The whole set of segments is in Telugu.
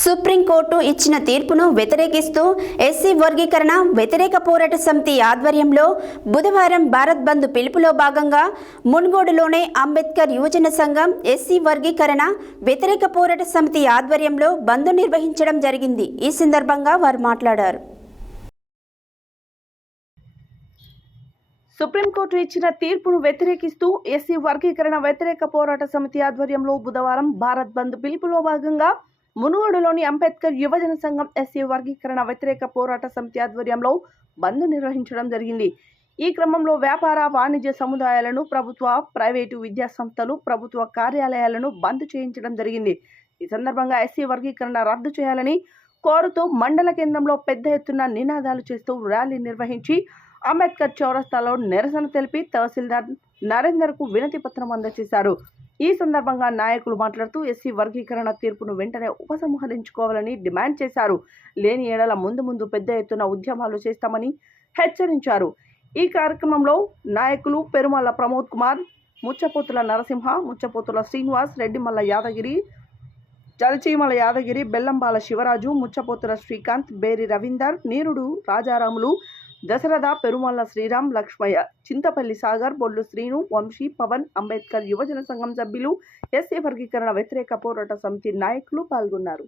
సుప్రీంకోర్టు ఇచ్చిన తీర్పును వ్యతిరేకిస్తూ ఎస్సీ వర్గీకరణ వ్యతిరేక పోరాట సమితి ఆధ్వర్యంలో బుధవారం భారత్ బంద్ పిలుపులో భాగంగా మున్గోడులోని అంబేద్కర్ యువజన సంఘం ఎస్సీ వర్గీకరణ వ్యతిరేక పోరాట సమితి ఆధ్వర్యంలో బంద్ నిర్వహించడం జరిగింది. ఈ సందర్భంగా వారు మాట్లాడారు. సుప్రీంకోర్టు ఇచ్చిన తీర్పును వ్యతిరేకిస్తూ ఎస్సీ వర్గీకరణ వ్యతిరేక పోరాట సమితి ఆధ్వర్యంలో బుధవారం భారత్ బంద్ పిలుపులో భాగంగా మునుగోడులోని అంబేద్కర్ యువజన సంఘం ఎస్సీ వర్గీకరణ వ్యతిరేక పోరాట సమితి ఆధ్వర్యంలో బంద్ నిర్వహించడం జరిగింది. ఈ క్రమంలో వ్యాపార వాణిజ్య సముదాయాలను, ప్రభుత్వ ప్రైవేటు విద్యా సంస్థలు, ప్రభుత్వ కార్యాలయాలను బంద్ చేయించడం జరిగింది. ఈ సందర్భంగా ఎస్సీ వర్గీకరణ రద్దు చేయాలని కోరుతూ మండల కేంద్రంలో పెద్ద ఎత్తున నినాదాలు చేస్తూ ర్యాలీ నిర్వహించి అంబేద్కర్ చౌరస్తాలో నిరసన తెలిపి తహసీల్దార్ నరేందర్కు వినతి పత్రం అందజేశారు. ఈ సందర్భంగా నాయకులు మాట్లాడుతూ ఎస్సీ వర్గీకరణ తీర్పును వెంటనే ఉపసంహరించుకోవాలని డిమాండ్ చేశారు. లేని ఏడల ముందు పెద్ద ఎత్తున ఉద్యమాలు చేస్తామని హెచ్చరించారు. ఈ కార్యక్రమంలో నాయకులు పెరుమల ప్రమోద్ కుమార్, ముచ్చపోతుల నరసింహ, ముచ్చపోతుల శ్రీనివాస్, రెడ్డిమల్ల యాదగిరి, చలిచీమల యాదగిరి, బెల్లంబాల శివరాజు, ముచ్చపోతుల శ్రీకాంత్, బేరి రవీందర్, నీరుడు రాజారాములు, దశరథ, పెరుమల్ల శ్రీరామ్, లక్ష్మయ్య, చింతపల్లి సాగర్, బొల్లు శ్రీను, వంశీ, పవన్, అంబేద్కర్ యువజన సంఘం సభ్యులు, ఎస్సీ వర్గీకరణ వ్యతిరేక పోరాట సమితి నాయకులు పాల్గొన్నారు.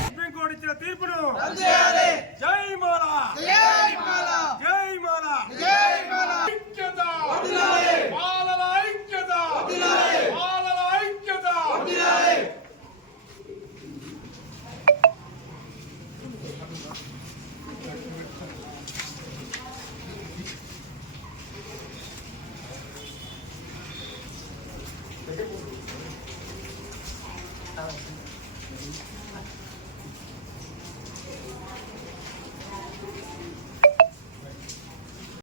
సుప్రీంకోర్టు ఇచ్చిన తీర్పును జై మాలా, జై మాలా, జై మాలా, జై మాలా. ఐక్యత, వదిలాలి. మాలల ఐక్యత, వదిలాలి. మాలల ఐక్యత. వదిలాలి.